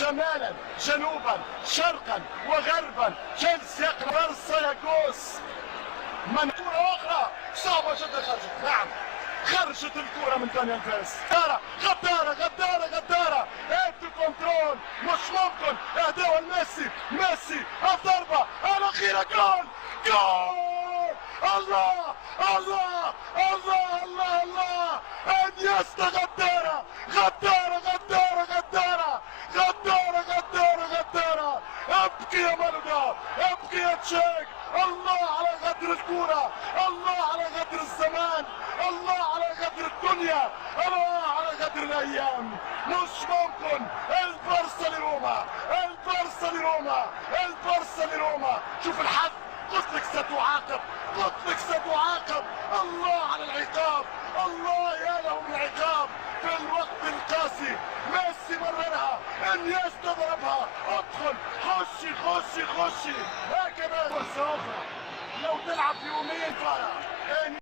شمالا جنوبا شرقا وغربا تشيلسي يقرب سياغوس من كرة أخرى صعبة جدا خرجت. نعم خرجت الكرة من دانيال فيس. غدارة ايتو كنترول مش ممكن اهداها لميسي. ميسي الضربة الأخيرة جول الله الله الله الله الله انيستا غدارة ابكي يا مالودا ابكي يا تشيك. الله على غدر الكورة الله على غدر الزمان الله على غدر الدنيا الله على غدر الايام. مش ممكن البارسا لروما شوف الحظ قلت لك ستعاقب الله على العقاب الله يا له من عقاب في الوقت القاسي. ميسي مررها انيستا ضربها ادخل خشي هكذا فرصة اخرى لو تلعب في يومين فرا